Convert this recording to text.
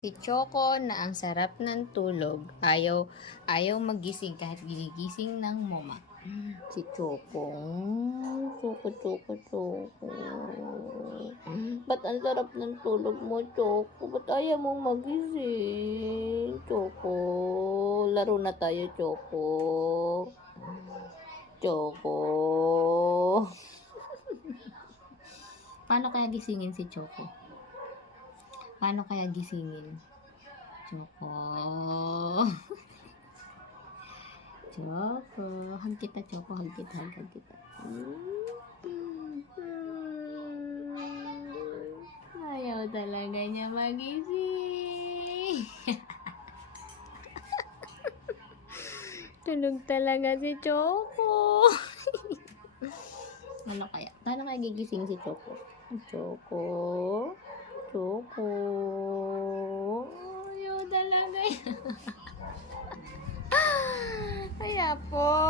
Si Choco na ang sarap ng tulog. Ayaw magising kahit ginigising ng mama. Si Choco. Choco. Ba't ang sarap ng tulog mo, Choco? Ba't ayaw mong magising? Choco. Laro na tayo, Choco. Choco. Paano kaya gisingin si Choco? Paano kaya gisingin? Choco. Choco. Hug kita, Choco. Hug kita. Ayaw talaga niya magising. Tulog talaga si Choco. Ano kaya? Paano kaya gigising si Choco? Choco. Ayaw talaga yan. Kaya po.